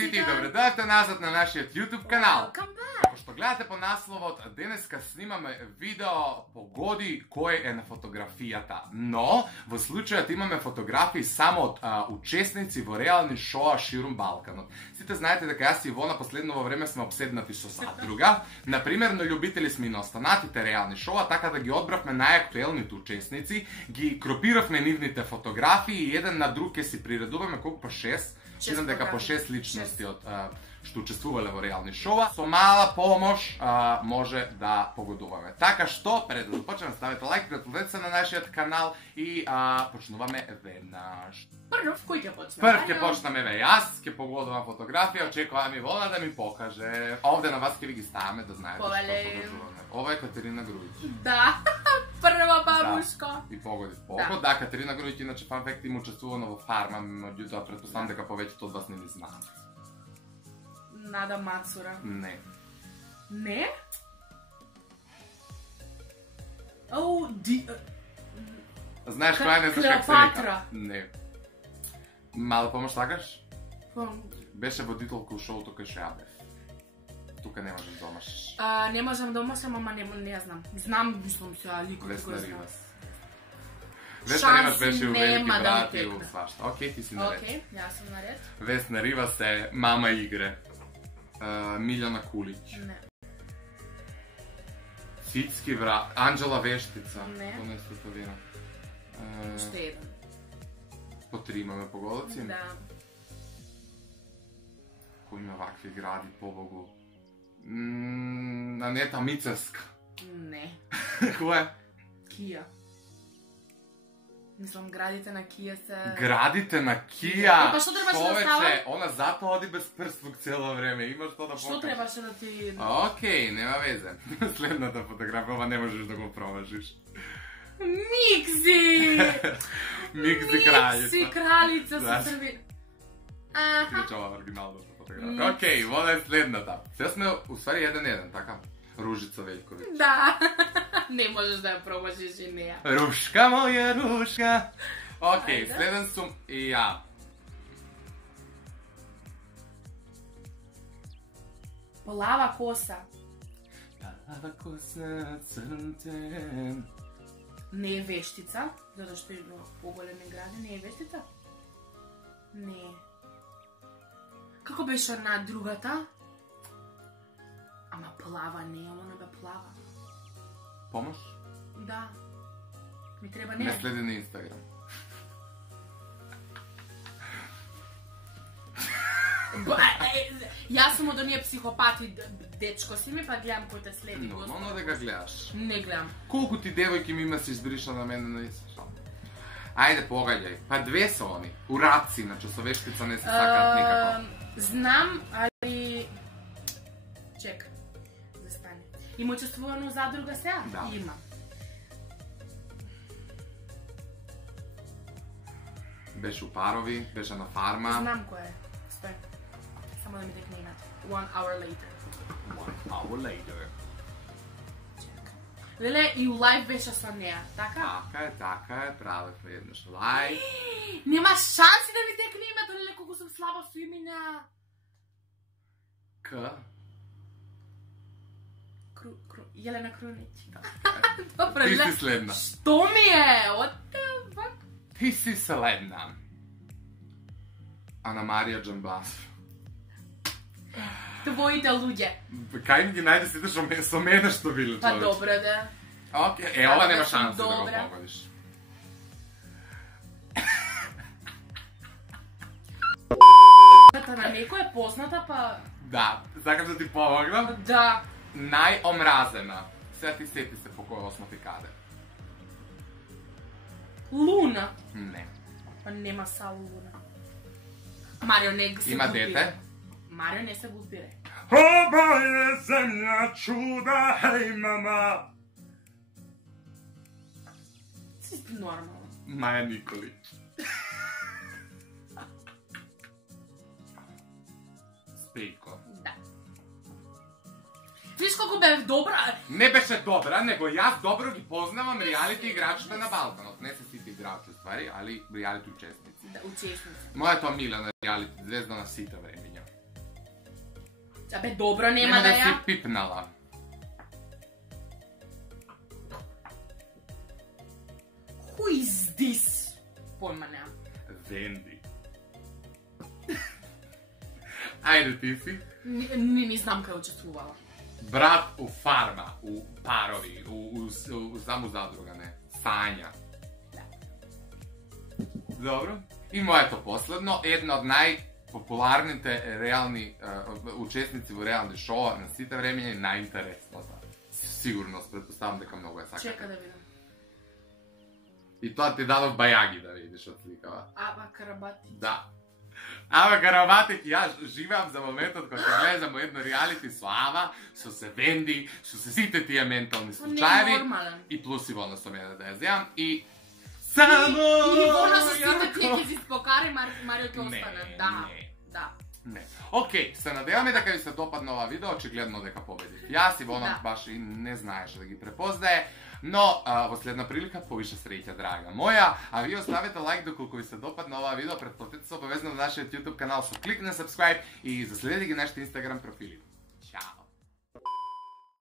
сите и добредојавте назад на нашиот YouTube канал. Како што гледате по насловот, денеска снимаме видео погоди кој е на фотографијата. Но, во случајот имаме фотографии само од учесници во реални шоа ширум Балканот. Сите знаете дека јас и Ивона последново време сме обседнати со садруга. Например, на љубители сме и на останатите реални шоа, така да ги одбравме најактуелните учесници, ги кропиравме нивните фотографии и еден на друг ќе си приредуваме колку по 6. Видам дека по 6 личности од што учествувале во реални шоа. Со мала помош може да погодуваме. Така што, пред да започнеме, ставете лайк, претплатете се на нашиот канал и почнуваме веднаш. Прв, кој ќе почне? Прв ќе почнеме јас, ќе погодувам фотографија, очекувам Ивона да ми покаже. Овде на вас ќе ви ги ставаме да знаете што погодуваме. Ова е Катерина Грујќ. Да, прва бабушка. И погоди покод. Да, Катерина Грујќ, иначе фан факт, има учествувано во Фарма, меѓутоа претпоставам дека повеќето од вас не ни знаат. Нада Мацура. Не. Не? Оу, Знаеш која не знаеш как се вика? Не. Мала помош сакаш? Беше водителка у шоуто кај Шабев. Тука не можеш да домашиш. Не можам да домашам, ама не знам. Знам, мислам се, ликот го знам. Весна Ривас беше у Велики брат и у свашта. Окей, ти си наред. Окей, јас сум наред. Весна Ривас е Мама Игре. Милјана Кулиќ. Не. Цицки врат. Анđела Вештица. Не. То не се товина. Уште еден. По 3 имаме погодоци. Да. Кој има вакви гради, побогу? Анета Мицевска. Не. Кој е? Кија. Мислам, градите на Кија се... Градите на Кија? Па што требаше да става? Она затоа оди без прствук цело време, има што да покажеш. Што требаше да ти... Окей, нема везе. Следната фотографија, ова не можеш да го промажиш. Микси! Микси кралица. Микси кралица со црвени. Клучава оригиналната фотографија. Окей, вода е следната. Сега сме, уствари, 1-1, така? Ружица Велјковиќ. Да. Не можеш да ја промажиш и неја. Рушка моја, рушка. Окей, следен сум и ја. Плава коса. Плава коса, црн тен. Не е Вештица, затоа што е поголеми гради, не е Вештица? Не. Како беше на другата? Ама плава не, она бе плава. Помош? Да. Ми треба не. Не следи на Инстаграм. Јас сум од оние психопати дечко си ми, па гледам кој те следи. Нормално да га гледаш. Не гледам. Колку ти девојки ми има се избриша на мене на Инстаграм? Ајде, погаѓај. Па 2 се они. Ураци, иначе со Вештица не се сакаат никако. Знам, али... Чека. Застани. Има учествувано задруга сега? Да. Има. Беше у Парови, беше на Фарма. Знам кој е. Стој. Само да ми текне името. 1 hour later. 1 hour later. Леле, и у лайв беше со неа, така? Така е, правевме еднаш лайв. Нема шанси да ми текне името, леле, колку сум слаба со имена. К? Јелена Крунич. Добре, ти си следна. Што ми е? What the fuck? Ти си следна. Ана Марија Џамбасов. Твоите луѓе. Кај ми ги најде сите со мене што биле човече? Па добро да. Окей, ова нема шанси да го погодиш. Ката на некој е позната, па... Да, сакам да ти помогнам. Да. Најомразена. Сега ти сети се по кој осмо ти каде. Луна. Не. Па нема са Луна. Марио не се има глупире. дете? Марио не се глупире. Оба е земја чуда, хеј мама. Си нормално. Маја Николич. Спејко. Да. Виж колку бев добра. Не беше добра, него јас добро ги познавам реалити играчите на Балканот. Не се сите играчи, ствари, али реалити учесници. Да, учесници. Мојата омилена реалити звезда на сите времења. Абе, добро, нема да ја. Нема да си пипнала. Who is this? Појма немам. Венди. Ајде ти си. Не знам кај учествувала. Брат у фарма, у парови, само задруга, не. Сања. Да. Добро. И моето последно, една од најпопуларните реални учесници во реални шоу на сите времења и најинтересната. Сигурно, предпоставам дека многу ја сакате. Чека да видам. И тоа ти дадов бајаги да видиш од сликава. Ава Карабати. Да. Ава Карабатик, јас живеам за моментот кога ќе гледам едно реалити со Ава, со се Венди, со се сите тие ментални случаеви. Нормален. И плюс и волна со мене да ја земам. И Само и вона со сите тие ќе си спокари, Марио ќе остане. Да. Да. Не. Океј, се надеваме дека ви се допадна ова видео, очигледно дека победив. Јас и Вона баш и не знаеше да ги препознае, но во следна прилика повише среќа, драга моја. А вие оставете лайк доколку ви се допадна ова видео, претплатете се обавезно на нашиот YouTube канал со клик на subscribe и заследете ги нашите Instagram профили. Чао!